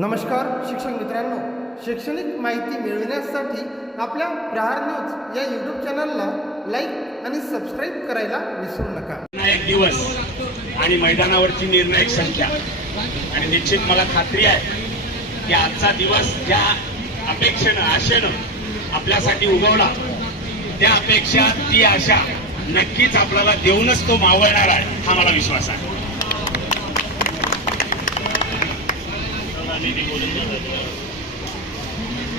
नमस्कार शिक्षक मित्रांनो शैक्षणिक माहिती मिळविण्यासाठी आपल्या प्रहार न्यूज या युट्यूब चॅनलला लाईक आणि सबस्क्राईब करायला विसरू नका निर्णायक दिवस आणि मैदानावरची निर्णायक संख्या आणि निश्चित मला खात्री आहे की आजचा दिवस ज्या अपेक्षेनं आशेनं आपल्यासाठी उगवला त्या अपेक्षा ती आशा नक्कीच आपल्याला देऊनच तो मावळणार आहे हा मला विश्वास आहे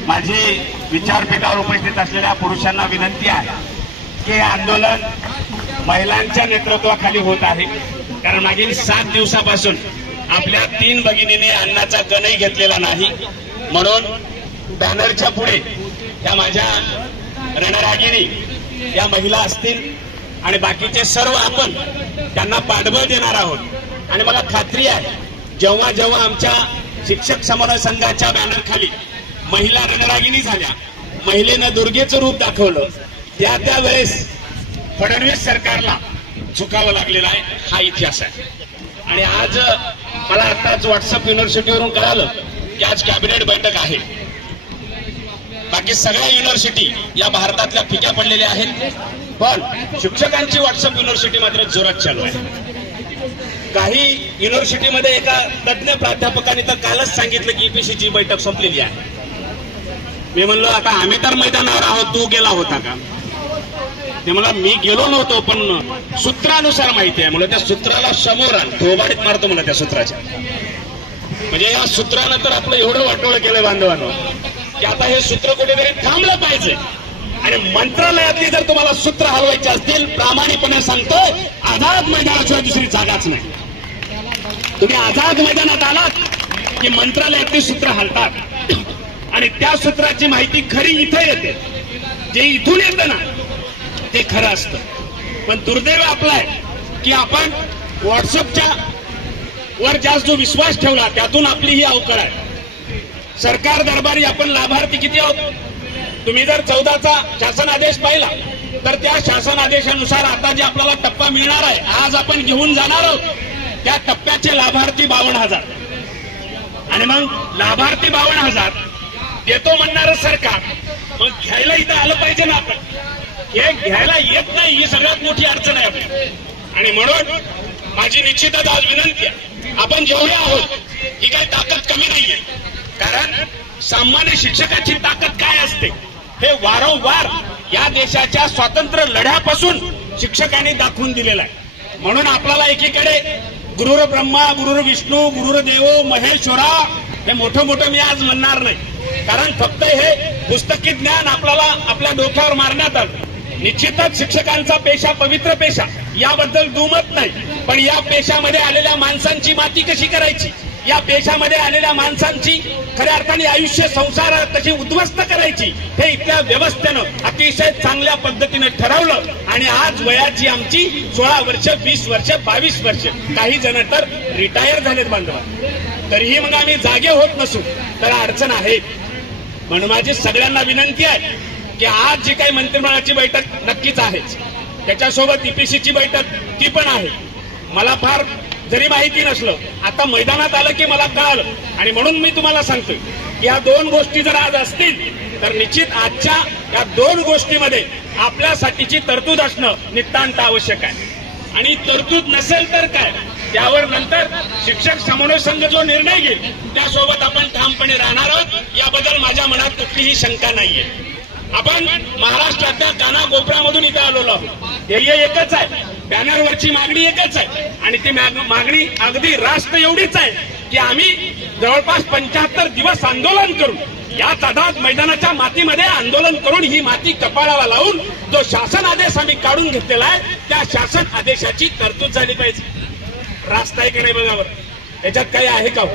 माझी विचारपीठावर उपस्थित असलेल्या पुरुषांना विनंती आहे की हे आंदोलन महिलांच्या नेतृत्वाखाली होत आहे कारण मागील सात दिवसापासून आपल्या तीन भगिनीने अन्नाचा कणही घेतलेला नाही म्हणून बॅनरच्या पुढे या माझ्या रणरागिणी या महिला असतील आणि बाकीचे सर्व आपण त्यांना पाठबळ देणार आहोत आणि मला खात्री आहे जेव्हा जेव्हा आमच्या शिक्षक समन्वय संघाच्या बॅनरखाली महिला रंगरागिनी झाल्या महिलेनं दुर्गेचं रूप दाखवलं त्या त्यावेळेस फडणवीस सरकारला झुकावं लागलेला आहे हा इतिहास आहे आणि आज मला आताच व्हॉट्सअप युनिव्हर्सिटीवरून कळालं की आज कॅबिनेट बैठक आहे बाकी सगळ्या युनिव्हर्सिटी या भारतातल्या फिक्या पडलेल्या आहेत पण शिक्षकांची व्हॉट्सअप युनिव्हर्सिटी मात्र जोरात चालू आहे काही युनिव्हर्सिटीमध्ये एका तज्ज्ञ प्राध्यापकाने तर कालच सांगितलं की ईपीसीची e बैठक संपलेली आहे मी म्हणलो आता आम्ही तर मैदानावर आहोत तू गेला होता का ते मला मी गेलो नव्हतो पण सूत्रानुसार माहिती आहे मला त्या सूत्राला समोर आण धोबाडीत मारतो मला त्या सूत्राच्या म्हणजे या सूत्रानंतर आपलं एवढं वाटोळ केलं बांधवानं की आता हे सूत्र कुठेतरी थांबलं पाहिजे आणि मंत्रालयातली जर तुम्हाला सूत्र हलवायचे असतील प्रामाणिकपणे सांगतोय आझाद मैदानाशिवाय दुसरी जागाच नाही तुम्ही आझाद मैदानात आलात की मंत्रालयातली सूत्र हलतात आणि त्या सूत्राची माहिती खरी इथे येते जे इथून येतं ना ते खरं असतं पण दुर्दैव आपला आहे की आपण व्हॉट्सअपच्या वर जास्त जो विश्वास ठेवला त्यातून आपली ही अवकळ आहे सरकार दरबारी आपण लाभार्थी किती आहोत तुम्ही जर चौदाचा शासन आदेश पाहिला तर त्या शासन आदेशानुसार आता जे आपल्याला टप्पा मिळणार आहे आज आपण घेऊन जाणार आहोत त्या टप्प्याचे लाभार्थी बावन्न हजार आणि मग लाभार्थी बावन्न हजार देतो म्हणणार सरकार मग घ्यायला इथं आलं पाहिजे ना आपण हे घ्यायला येत नाही ही सगळ्यात मोठी अडचण आहे आपली आणि म्हणून माझी निश्चितच आज विनंती आहे आपण जेवढे आहोत ही काही ताकद कमी नाहीये कारण सामान्य शिक्षकाची ताकद काय असते हे वारंवार या देशाच्या स्वातंत्र्य लढ्यापासून शिक्षकांनी दाखवून दिलेलं आहे म्हणून आपल्याला एकीकडे गुरुर ब्रह्मा गुरुर विष्णू गुरुर देवो महेश्वरा हे मोठं मोठं मी आज म्हणणार नाही कारण फक्त हे पुस्तकी ज्ञान आपल्याला आपल्या डोक्यावर मारण्यात आलं निश्चितच शिक्षकांचा पेशा पवित्र पेशा याबद्दल दुमत नाही पण या पेशामध्ये आलेल्या माणसांची माती कशी करायची या देशामध्ये आलेल्या माणसांची खऱ्या अर्थाने आयुष्य संसार तशी उद्ध्वस्त करायची हे इथल्या व्यवस्थेनं अतिशय चांगल्या पद्धतीनं ठरवलं आणि आज वयाची आमची सोळा वर्ष वीस वर्ष बावीस वर्ष काही जण तर रिटायर झालेत बांधवा तरीही मग आम्ही जागे होत नसू तर अडचण आहे म्हणून माझी सगळ्यांना विनंती आहे की आज जी काही मंत्रिमंडळाची बैठक नक्कीच आहेच त्याच्यासोबत ईपीसीची बैठक ती पण आहे मला फार जरी माहिती नसलं आता मैदानात आलं की मला कळालं आणि म्हणून मी तुम्हाला सांगतो या दोन गोष्टी जर आज असतील तर निश्चित आजच्या या दोन गोष्टीमध्ये आपल्यासाठीची तरतूद असणं नितांत आवश्यक आहे आणि तरतूद नसेल तर काय त्यावर नंतर शिक्षक समन्वय संघ जो निर्णय घेईल त्यासोबत आपण ठामपणे राहणार आहोत याबद्दल माझ्या मनात कुठलीही शंका नाहीये आपण महाराष्ट्रातल्या मधून इथे आलेलो आहोत हे एकच आहे बॅनरवरची मागणी एकच आहे आणि ती मागणी अगदी राष्ट्र एवढीच आहे की आम्ही जवळपास पंच्याहत्तर दिवस आंदोलन करू या तडात मैदानाच्या मातीमध्ये आंदोलन करून ही माती कपाळाला लावून जो शासन आदेश आम्ही काढून घेतलेला आहे त्या शासन आदेशाची तरतूद झाली पाहिजे रास्ता आहे की नाही बघावर याच्यात काही आहे का हो?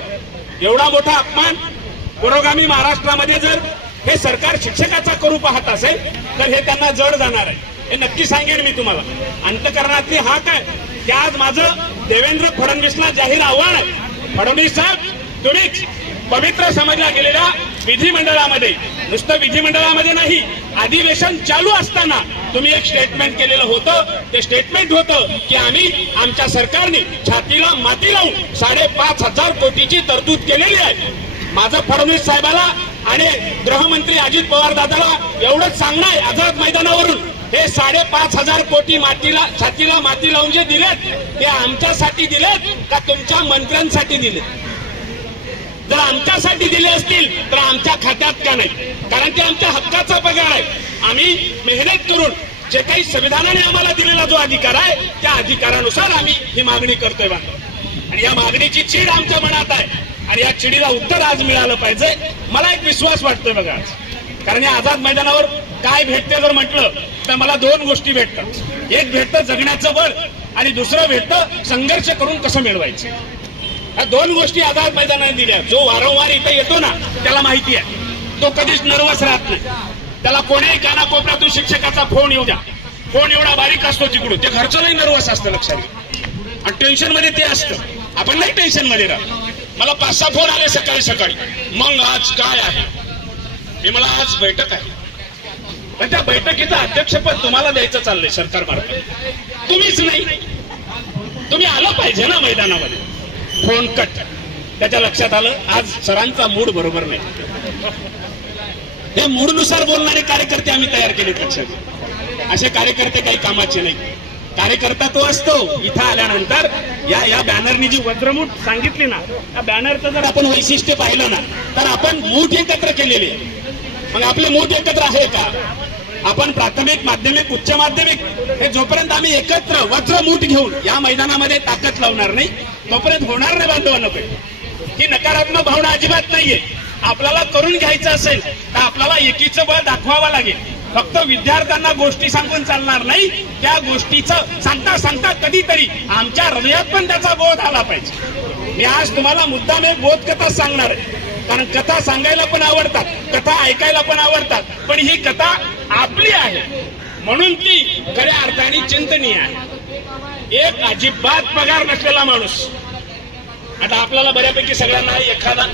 एवढा मोठा अपमान पुरोगामी महाराष्ट्रामध्ये जर हे सरकार शिक्षकाचा करू पाहत असेल तर हे त्यांना जड जाणार आहे हे नक्की सांगेन मी तुम्हाला अंतकरणातली हा काय की आज माझं देवेंद्र फडणवीसला जाहीर आव्हान आहे फडणवीस साहेब तुम्हीच पवित्र समजल्या गेलेल्या विधिमंडळामध्ये नुसतं विधिमंडळामध्ये नाही अधिवेशन चालू असताना तुम्ही एक स्टेटमेंट केलेलं होतं ते स्टेटमेंट होतं की आम्ही आमच्या सरकारने छातीला माती लावून साडेपाच हजार कोटीची तरतूद केलेली आहे माझं फडणवीस साहेबाला आणि गृहमंत्री अजित पवार दादाला एवढंच सांगणार आहे आझाद मैदानावरून हे साडेपाच हजार कोटी मातीला छातीला माती लावून जे दिलेत ते आमच्यासाठी दिलेत का तुमच्या मंत्र्यांसाठी दिले जर आमच्यासाठी दिले असतील तर आमच्या खात्यात का नाही कारण ते आमच्या हक्काचा पगार आहे आम्ही मेहनत करून जे काही संविधानाने आम्हाला दिलेला जो अधिकार आहे त्या अधिकारानुसार आम्ही ही मागणी करतोय आणि या मागणीची चीड आमच्या मनात आहे आणि या चिडीला उत्तर आज मिळालं पाहिजे मला एक विश्वास वाटतोय बघा कारण या आझाद मैदानावर काय भेटते जर म्हटलं तर मला दोन गोष्टी भेटतात एक भेटतं जगण्याचं बळ आणि दुसरं भेटतं संघर्ष करून कसं मिळवायचं या दोन गोष्टी आझाद मैदानाने दिल्या जो वारंवार इथं येतो ना त्याला माहिती आहे तो कधीच नर्वस राहत नाही त्याला कोणीही कानाकोपऱ्यातून शिक्षकाचा फोन येऊ द्या फोन एवढा बारीक असतो तिकडून ते घरचं नाही नर्वस असतं लक्षात आणि टेन्शन मध्ये ते असतं आपण नाही टेन्शन मध्ये राहतो मला पाच सहा फोन आले सकाळी सकाळी मग आज काय आहे मी मला आज बैठक आहे पण त्या बैठकीचं अध्यक्षपद तुम्हाला द्यायचं चाललंय सरकार मार्फत तुम्हीच नाही तुम्ही आलं पाहिजे ना मैदानामध्ये फोन कट त्याच्या लक्षात आलं आज सरांचा मूड बरोबर नाही या मूडनुसार बोलणारे कार्यकर्ते आम्ही तयार केले पक्षाचे असे कार्यकर्ते काही कामाचे नाही कार्यकर्ता तो असतो इथं आल्यानंतर या या बॅनरनी जी वज्रमूठ सांगितली ना त्या बॅनरचं जर आपण वैशिष्ट्य पाहिलं ना तर आपण मूठ एकत्र केलेली मग आपले मूठ एकत्र आहे का आपण प्राथमिक माध्यमिक उच्च माध्यमिक हे जोपर्यंत आम्ही एकत्र वज्रमूठ घेऊन या मैदानामध्ये ताकद लावणार नाही तोपर्यंत होणार नाही बांधवांना ही नकारात्मक भावना अजिबात नाहीये आपल्याला करून घ्यायचं असेल तर आपल्याला एकीचं बळ दाखवावं लागेल फक्त विद्यार्थ्यांना गोष्टी सांगून चालणार नाही त्या गोष्टीचं सांगता सांगता कधीतरी आमच्या हृदयात पण त्याचा बोध आला पाहिजे मी आज तुम्हाला मुद्दाम एक बोध कथा सांगणार आहे कारण कथा सांगायला पण आवडतात कथा ऐकायला पण आवडतात पण ही कथा आपली आहे म्हणून ती खऱ्या अर्थाने चिंतनीय आहे एक अजिबात पगार नसलेला माणूस आता आपल्याला बऱ्यापैकी सगळ्यांना एखादा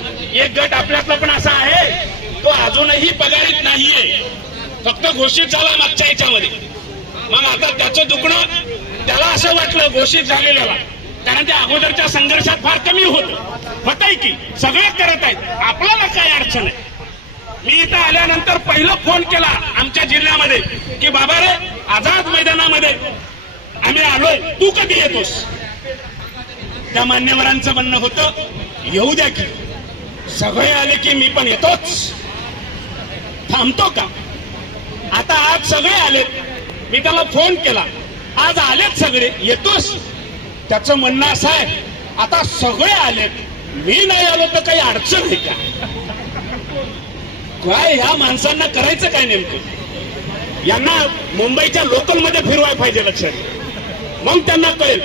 एक गट आपल्यातला पण असा आहे तो अजूनही पगारीत नाहीये फक्त घोषित झाला मागच्या याच्यामध्ये मग आता त्याचं दुखणं त्याला असं वाटलं घोषित झालेल्याला कारण त्या अगोदरच्या संघर्षात फार कमी होत होत की सगळे करत आहेत आपल्याला काय अडचण आहे मी इथं आल्यानंतर पहिलं फोन केला आमच्या जिल्ह्यामध्ये की बाबा रे आझाद मैदानामध्ये आम्ही आलोय तू कधी येतोस त्या मान्यवरांचं म्हणणं होतं येऊ द्या की सगळे आले की मी पण येतोच थांबतो का आता आज सगळे आलेत मी त्याला फोन केला आज आलेत सगळे येतोस त्याचं म्हणणं असं आहे आता सगळे आलेत मी नाही आलो तर काही अडचण आहे का काय ह्या माणसांना करायचं काय नेमकं यांना मुंबईच्या लोकलमध्ये फिरवाय पाहिजे लक्षात मग त्यांना कळेल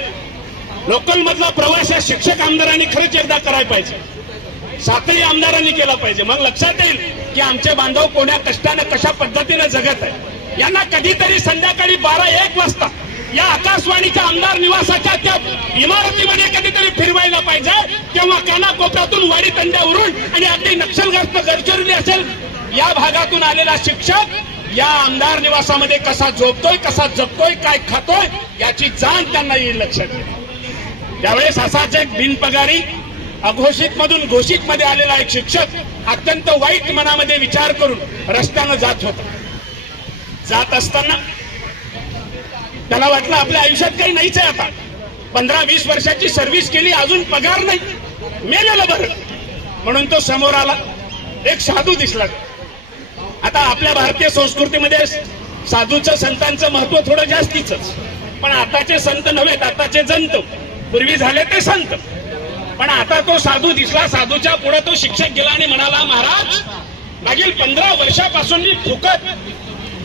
लोकलमधला प्रवास या शिक्षक आमदारांनी खरंच एकदा करायला पाहिजे सातही आमदारांनी केला पाहिजे मग लक्षात येईल की आमचे बांधव कोण्या कष्टानं कशा पद्धतीने जगत आहे यांना कधीतरी संध्याकाळी बारा एक वाजता या आकाशवाणीच्या आमदार निवासाच्या त्या इमारतीमध्ये कधीतरी फिरवायला पाहिजे तेव्हा कानाकोपऱ्यातून वाडी उरून आणि अगदी नक्षलग्रस्त गडचिरोली असेल या भागातून आलेला शिक्षक या आमदार निवासामध्ये कसा झोपतोय कसा जगतोय काय खातोय याची जाण त्यांना येईल लक्षात येईल त्यावेळेस असाच एक बिनपगारी अघोषित मधून घोषित मध्ये आलेला एक शिक्षक अत्यंत वाईट मनामध्ये विचार करून रस्त्यानं जात होता जात असताना त्याला वाटलं आपल्या आयुष्यात काही नाहीच आहे आता पंधरा वीस वर्षाची सर्व्हिस केली अजून पगार नाही मेलेलं बर म्हणून तो समोर आला एक साधू दिसला आता आपल्या भारतीय संस्कृतीमध्ये साधूचं संतांचं महत्व थोडं जास्तीच पण आताचे संत नव्हे आताचे जंत पूर्वी झाले ते संत पण आता तो साधू दिसला साधूच्या पुढे तो शिक्षक गेला आणि म्हणाला महाराज मागील पंधरा वर्षापासून मी फुकट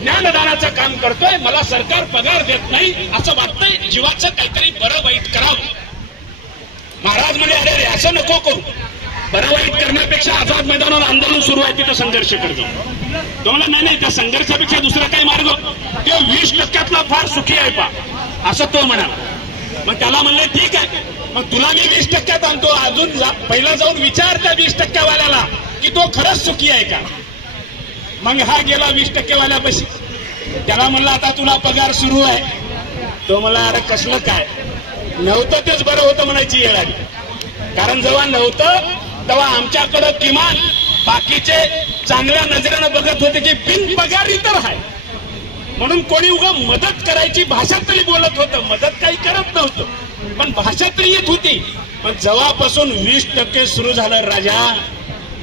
ज्ञानदानाचं काम करतोय मला सरकार पगार देत नाही असं वाटतंय जीवाचं काहीतरी बरं वाईट करावं महाराज म्हणजे अरे रे असं नको करू बरं वाईट करण्यापेक्षा आझाद मैदानावर आंदोलन सुरू आहे तिथं संघर्ष करतो तुम्हाला नाही नाही त्या संघर्षापेक्षा दुसरा काही मार्ग ते वीस टक्क्यातला फार सुखी आहे पा असं तो म्हणाला मग त्याला म्हणलं ठीक आहे मग तुला मी वीस टक्क्यात आणतो अजून पहिला जाऊन विचार त्या वीस टक्क्यावाल्याला की तो खरंच सुखी आहे का मग हा गेला वीस टक्केवाल्यापाशी त्याला म्हणलं आता तुला पगार सुरू आहे तो म्हणला अरे कसलं काय नव्हतं तेच बरं होतं म्हणायची वेळ कारण जेव्हा नव्हतं तेव्हा आमच्याकडं किमान बाकीचे चांगल्या नजरेनं बघत होते की बिन पगारी तर आहे म्हणून कोणी उगा मदत करायची भाषा तरी बोलत होतं मदत काही करत नव्हतं पण भाषा तरी येत होती पण जवापासून वीस टक्के सुरू झालं राजा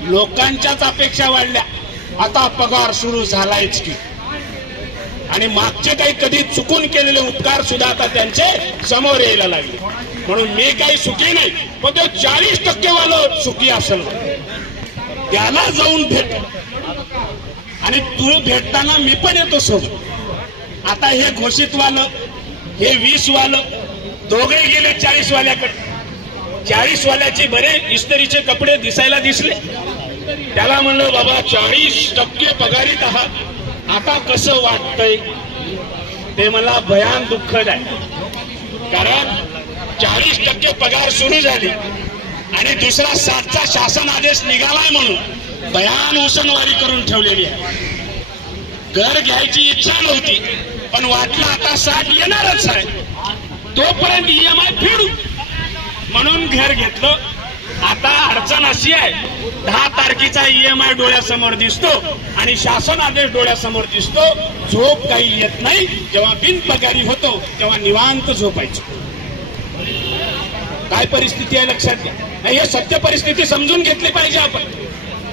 लोकांच्याच अपेक्षा वाढल्या आता पगार सुरू झालायच की आणि मागचे काही कधी चुकून केलेले उपकार सुद्धा आता त्यांचे समोर यायला लागले म्हणून मी काही सुखी नाही पण तो चाळीस टक्केवालं सुखी असल त्याला जाऊन भेट आणि तू भेटताना मी पण येतो सोबत आता हे घोषित वालं हे वीस वालं दोघे गेले चाळीस वाल्याकडे चाळीस वाल्याचे बरे इस्त्रीचे कपडे दिसायला दिसले त्याला म्हणलं बाबा चाळीस टक्के पगारीत आहात आता कसं वाटतंय ते मला भयान दुःखद आहे कारण चाळीस टक्के पगार सुरू झाले आणि दुसरा सातचा शासन आदेश निघालाय म्हणून भयान उसनवारी करून ठेवलेली आहे घर घ्यायची इच्छा नव्हती पण वाटलं आता साठ येणारच आहे तोपर्यंत ईएमआय फेडू म्हणून घर घेतलं आता अडचण अशी आहे दहा तारखेचा ईएमआय डोळ्यासमोर दिसतो आणि शासन आदेश डोळ्यासमोर दिसतो झोप काही येत नाही जेव्हा बिनपगारी होतो तेव्हा निवांत झोपायचो काय परिस्थिती आहे लक्षात घ्या नाही हे सत्य परिस्थिती समजून घेतली पाहिजे आपण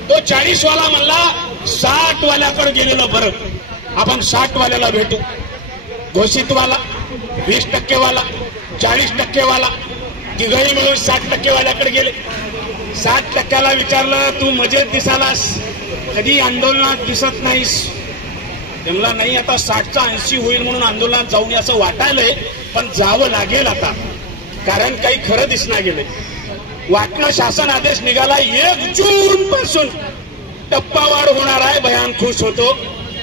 तो चाळीसवाला म्हणला साठवाल्याकडे गेलेलं बरं आपण वाल्याला भेटू घोषितवाला वीस टक्केवाला चाळीस टक्केवाला तिघही म्हणून साठ टक्केवाल्याकडे गेले साठ टक्क्याला विचारलं तू मजेत दिसालास कधी आंदोलनात दिसत नाहीस त्यांना नाही आता साठचा ऐंशी होईल म्हणून आंदोलनात जाऊन असं वाटायलंय पण जावं लागेल आता कारण काही खरं दिसणार गेले वाटणं शासन आदेश निघाला एक जून पासून टप्पा वाढ होणार आहे बयान खुश होतो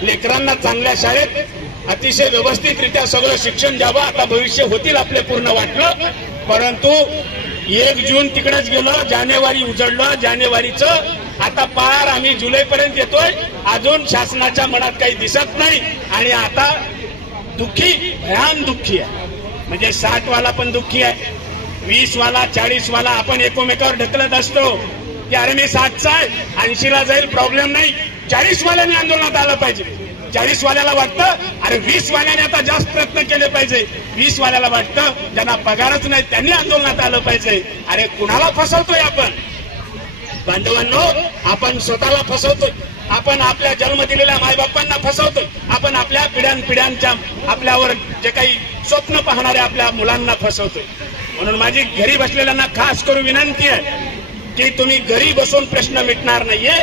लेकरांना चांगल्या शाळेत अतिशय व्यवस्थितरित्या सगळं शिक्षण द्यावं आता भविष्य होतील आपले पूर्ण वाटलं परंतु एक जून तिकडेच गेलो जानेवारी उजळलं जानेवारीचं आता पार आम्ही जुलैपर्यंत येतोय अजून शासनाच्या मनात काही दिसत नाही आणि आता दुःखी भयान दुःखी आहे म्हणजे साठवाला पण दुःखी आहे वाला चाळीस वाला आपण एकमेकावर ढकलत असतो की अरे मी सातचा आहे ऐंशीला जाईल प्रॉब्लेम नाही चाळीसवाल्याने आंदोलनात आलं पाहिजे चाळीस वाल्याला वाटतं अरे वीस वाल्याने आता जास्त प्रयत्न केले पाहिजे वीस वाल्याला वाटतं ज्यांना पगारच नाही त्यांनी आंदोलनात आलं पाहिजे अरे कुणाला फसवतोय आपण बांधवांनो आपण स्वतःला फसवतोय आपण आपल्या जन्म दिलेल्या मायबापांना फसवतोय आपण आपल्या पिढ्यान पिढ्यांच्या आपल्यावर जे काही स्वप्न पाहणाऱ्या आपल्या मुलांना फसवतोय म्हणून माझी घरी बसलेल्यांना खास करून विनंती आहे की तुम्ही घरी बसून प्रश्न मिटणार नाहीये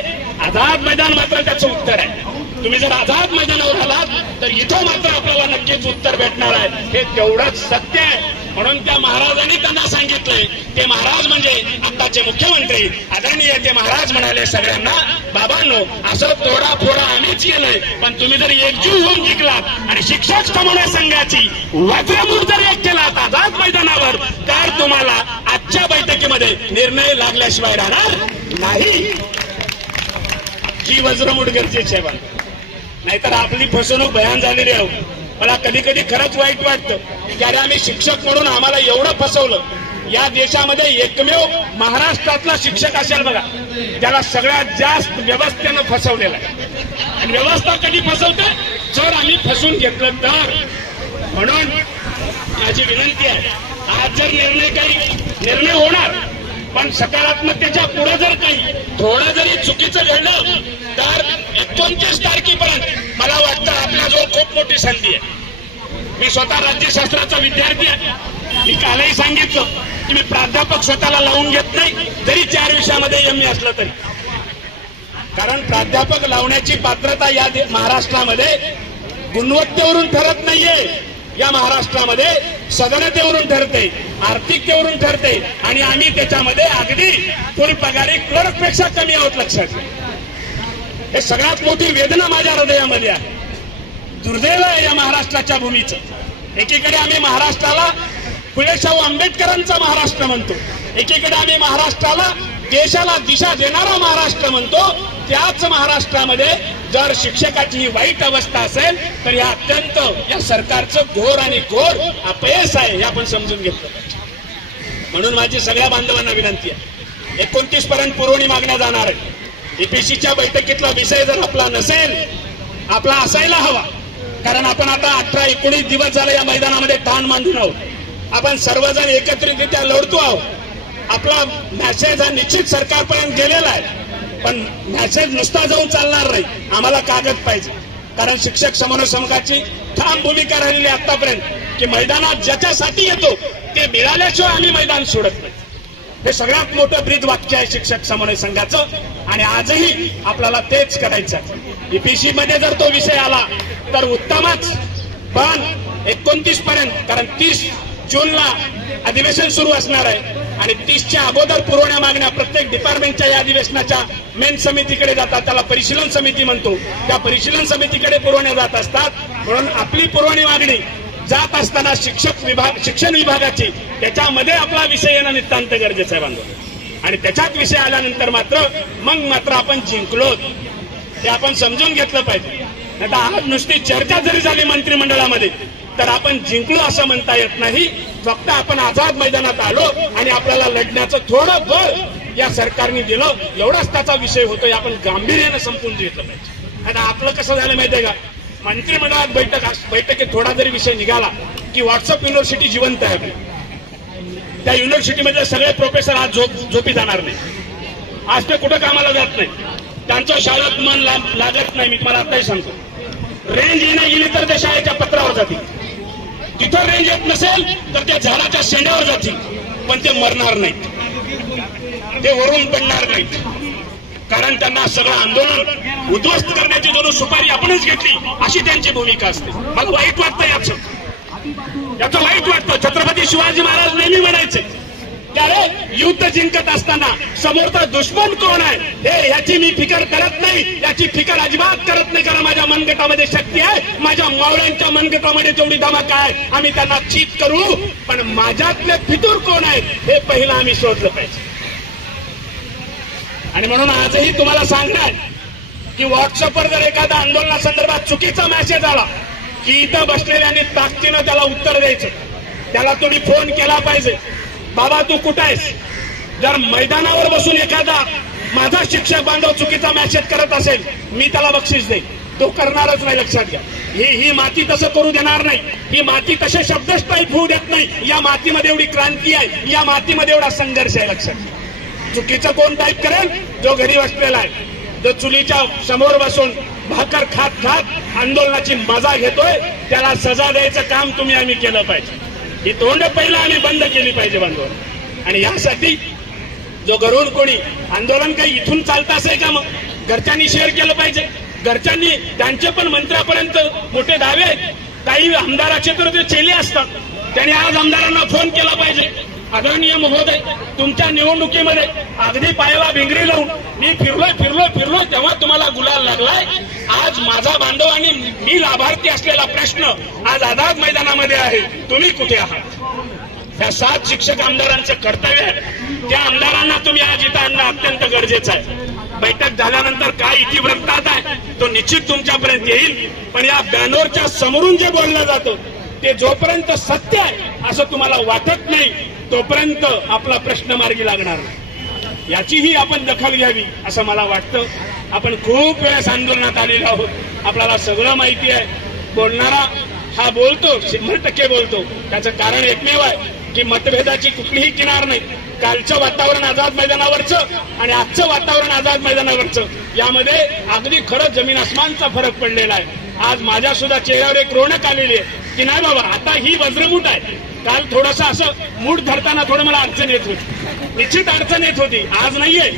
आझाद मैदान मात्र त्याचं उत्तर आहे तुम्ही जर आझाद मैदानावर आलात तर इथं मात्र आपल्याला नक्कीच उत्तर भेटणार आहे हे तेवढंच सत्य आहे म्हणून त्या महाराजांनी त्यांना सांगितलंय ते महाराज म्हणजे आताचे मुख्यमंत्री आदरणीय ते महाराज म्हणाले सगळ्यांना बाबांनो असं तोडा फोडा आम्हीच केलंय पण तुम्ही जर एकजीव होऊन जिंकलात आणि शिक्षक समन्वय संघाची वज्रमूर जर एक केलात आझाद मैदानावर तर तुम्हाला आजच्या बैठकीमध्ये निर्णय लागल्याशिवाय राहणार नाही जी वज्रमुठ गरजेची आहे नाहीतर आपली फसवणूक बयान झालेली आहे हो. मला कधी कधी खरंच वाईट वाटतं की अरे आम्ही शिक्षक म्हणून आम्हाला एवढं फसवलं या देशामध्ये एकमेव महाराष्ट्रातला शिक्षक असेल बघा त्याला सगळ्यात जास्त व्यवस्थेनं फसवलेला आहे व्यवस्था कधी फसवते जर आम्ही फसवून घेतलं तर म्हणून माझी विनंती आहे आज जर निर्णय काही निर्णय होणार पण सकारात्मकतेच्या पुढे जर काही थोडं जरी चुकीचं घडलं तर एकोणतीस तारखेपर्यंत मला वाटतं जवळ खूप मोठी संधी आहे मी स्वतः राज्यशास्त्राचा विद्यार्थी आहे मी कालही सांगितलं की मी प्राध्यापक स्वतःला लावून घेत नाही तरी चार विषयामध्ये एम ए असलं तरी कारण प्राध्यापक लावण्याची पात्रता या महाराष्ट्रामध्ये गुणवत्तेवरून ठरत नाहीये या महाराष्ट्रामध्ये सदनतेवरून ठरते आर्थिक तेवरून ठरते आणि आम्ही त्याच्यामध्ये अगदी फुल पगारी पेक्षा कमी आहोत लक्षात हे सगळ्यात मोठी वेदना माझ्या हृदयामध्ये आहे दुर्दैव आहे या महाराष्ट्राच्या भूमीचं एकीकडे आम्ही महाराष्ट्राला फुलेशाहू आंबेडकरांचा महाराष्ट्र म्हणतो एकीकडे आम्ही महाराष्ट्राला देशाला दिशा देणारा महाराष्ट्र म्हणतो त्याच महाराष्ट्रामध्ये जर शिक्षकाची ही वाईट अवस्था असेल तर या अत्यंत या सरकारचं घोर आणि घोर अपयश आहे हे आपण समजून घेतलं म्हणून माझी सगळ्या बांधवांना विनंती आहे एकोणतीस पर्यंत पुरवणी मागण्या जाणार आहे ईपीसीच्या e बैठकीतला विषय जर आपला नसेल आपला असायला हवा कारण आपण आता अठरा एकोणीस दिवस झाला या मैदानामध्ये ताण मांडून आहोत आपण सर्वजण एकत्रितरित्या लढतो आहोत आपला मॅसेज हा निश्चित सरकारपर्यंत गेलेला आहे पण मॅसेज नुसता जाऊन चालणार नाही आम्हाला कागद पाहिजे कारण शिक्षक समन्वय संघाची ठाम भूमिका राहिलेली आतापर्यंत की मैदानात ज्याच्यासाठी येतो ते मिळाल्याशिवाय आम्ही मैदान सोडत नाही हे सगळ्यात मोठं ब्रीद वाक्य आहे शिक्षक समन्वय संघाचं आणि आजही आपल्याला तेच करायचं ईपीसी e मध्ये जर तो विषय आला तर उत्तमच पण एकोणतीस पर्यंत कारण तीस जूनला अधिवेशन सुरू असणार आहे आणि तीसच्या अगोदर पुरवण्या मागण्या प्रत्येक डिपार्टमेंटच्या या अधिवेशनाच्या मेन समितीकडे जातात त्याला परिशीलन समिती म्हणतो त्या परिशीलन समितीकडे पुरवण्या जात असतात म्हणून आपली पुरवणी मागणी जात असताना शिक्षक विभाग शिक्षण विभागाची त्याच्यामध्ये आपला विषय येणं नितांत गरजेचं आहे बांधव आणि त्याच्यात विषय आल्यानंतर मात्र मग मात्र आपण जिंकलो ते आपण समजून घेतलं पाहिजे आता आज नुसती चर्चा जरी झाली मंत्रिमंडळामध्ये तर आपण जिंकलो असं म्हणता येत नाही फक्त आपण आझाद मैदानात आलो आणि आपल्याला लढण्याचं थोडं बळ या सरकारने दिलं एवढाच त्याचा विषय होतोय आपण गांभीर्याने संपून घेतलं पाहिजे आता आपलं कसं झालं माहितीये का मंत्रिमंडळात बैठक बैठकीत थोडा जरी विषय निघाला की व्हॉट्सअप युनिव्हर्सिटी जिवंत आहे आपली त्या युनिव्हर्सिटीमध्ये सगळे प्रोफेसर आज झोप झोपी जाणार नाही आज ते कुठं कामाला जात नाही त्यांचं शाळेत मन लागत नाही मी तुम्हाला आताही सांगतो रेंज येणं गेली तर ते शाळेच्या पत्रावर जातील तिथं रेंज येत नसेल तर त्या झाडाच्या शेंड्यावर जातील पण ते मरणार नाहीत ते वरून पडणार नाहीत कारण त्यांना सगळं आंदोलन उद्ध्वस्त करण्याची जणू सुपारी आपणच घेतली अशी त्यांची भूमिका असते मला वाईट वाटतं याच याचं वाईट वाटतं छत्रपती शिवाजी महाराज नेहमी म्हणायचे कारण युद्ध जिंकत असताना समोरचा दुश्मन कोण आहे हे याची मी फिकर करत नाही याची फिकर अजिबात करत नाही कारण माझ्या मनगटामध्ये शक्ती आहे माझ्या मावळ्यांच्या मनगटामध्ये जेवढी धमाक आहे आम्ही त्यांना चीत करू पण माझ्यातले फितूर कोण आहे हे पहिलं आम्ही शोधलं पाहिजे आणि म्हणून आजही तुम्हाला सांगणार की व्हॉट्सअपवर जर एखादा संदर्भात चुकीचा मेसेज आला की इथं बसलेल्यांनी ताकदीनं त्याला उत्तर द्यायचं त्याला तुम्ही फोन केला पाहिजे बाबा तू कुठं आहेस जर मैदानावर बसून एखादा माझा शिक्षक बांधव चुकीचा मॅसेज करत असेल मी त्याला बक्षीस देईन तो करणारच नाही लक्षात घ्या ही ही माती तसं करू देणार नाही ही माती तसे शब्दच टाईप होऊ देत नाही या मातीमध्ये एवढी क्रांती आहे या मातीमध्ये एवढा संघर्ष आहे लक्षात घ्या चुकीचं कोण टाईप करेल जो घरी बसलेला आहे जो चुलीच्या समोर बसून भाकर खात खात आंदोलनाची मजा घेतोय त्याला सजा द्यायचं काम तुम्ही आम्ही केलं पाहिजे ही तोंड पहिला आम्ही बंद केली पाहिजे बांधव आणि यासाठी जो गरुड कोणी आंदोलन काही इथून चालत असेल का मग घरच्यांनी शेअर केलं पाहिजे घरच्यांनी त्यांचे पण मंत्र्यापर्यंत मोठे दावे आहेत काही आमदाराचे तर ते चेले असतात त्यांनी आज आमदारांना फोन केला पाहिजे आदरणीय महोदय तुमच्या निवडणुकीमध्ये अगदी पायाला भिंगरी लावून मी फिरलोय फिरलोय फिरलोय तेव्हा तुम्हाला गुलाल लागलाय आज माझा बांधव आणि मी लाभार्थी असलेला प्रश्न आज आझाद मैदानामध्ये आहे तुम्ही कुठे आहात या सात शिक्षक आमदारांचं कर्तव्य आहे त्या आमदारांना तुम्ही आज इथं आणणं अत्यंत गरजेचं आहे बैठक झाल्यानंतर काय इतिवृत्तात आहे तो निश्चित तुमच्यापर्यंत येईल पण या बॅनरच्या समोरून जे बोललं जातं ते जोपर्यंत सत्य आहे असं तुम्हाला वाटत नाही तोपर्यंत आपला प्रश्न मार्गी लागणार नाही याचीही आपण दखल घ्यावी असं मला वाटतं आपण खूप वेळेस आंदोलनात आलेलो आहोत आपल्याला सगळं माहिती आहे बोलणारा हा बोलतो शंभर टक्के बोलतो त्याचं कारण एकमेव आहे की मतभेदाची कुठलीही किनार नाही कालचं वातावरण आझाद मैदानावरचं आणि आजचं वातावरण आझाद मैदानावरचं यामध्ये अगदी खरं जमीन आसमानचा फरक पडलेला आहे आज माझ्या सुद्धा चेहऱ्यावर एक रोणक आलेली आहे की नाही बाबा आता ही वज्रकूट आहे काल थोडस असं मूड धरताना थोडं मला अडचण येत होती निश्चित अडचण येत होती आज नाहीये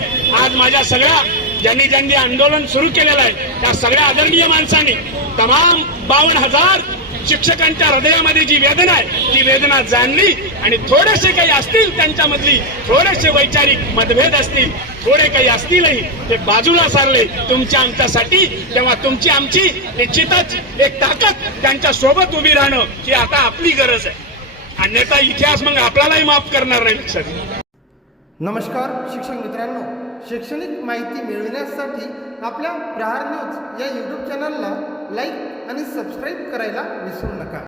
आज माझ्या सगळ्या ज्यांनी ज्यांनी आंदोलन सुरू केलेलं आहे त्या सगळ्या आदरणीय माणसांनी तमाम बावन हजार शिक्षकांच्या हृदयामध्ये जी वेदना आहे ती वेदना जाणली आणि थोडेसे काही असतील त्यांच्यामधली थोडेसे वैचारिक मतभेद असतील थोडे काही असतीलही ते बाजूला सारले तुमच्या आमच्यासाठी तेव्हा तुमची आमची निश्चितच एक ताकद त्यांच्या सोबत उभी राहणं ही आता आपली गरज आहे अन्यथा इतिहास मग आपल्यालाही माफ करणार नाही लक्षात नमस्कार शिक्षक मित्रांनो शैक्षणिक माहिती मिळविण्यासाठी आपल्या प्रहार न्यूज या यूट्यूब चॅनलला लाईक आणि सबस्क्राईब करायला विसरू नका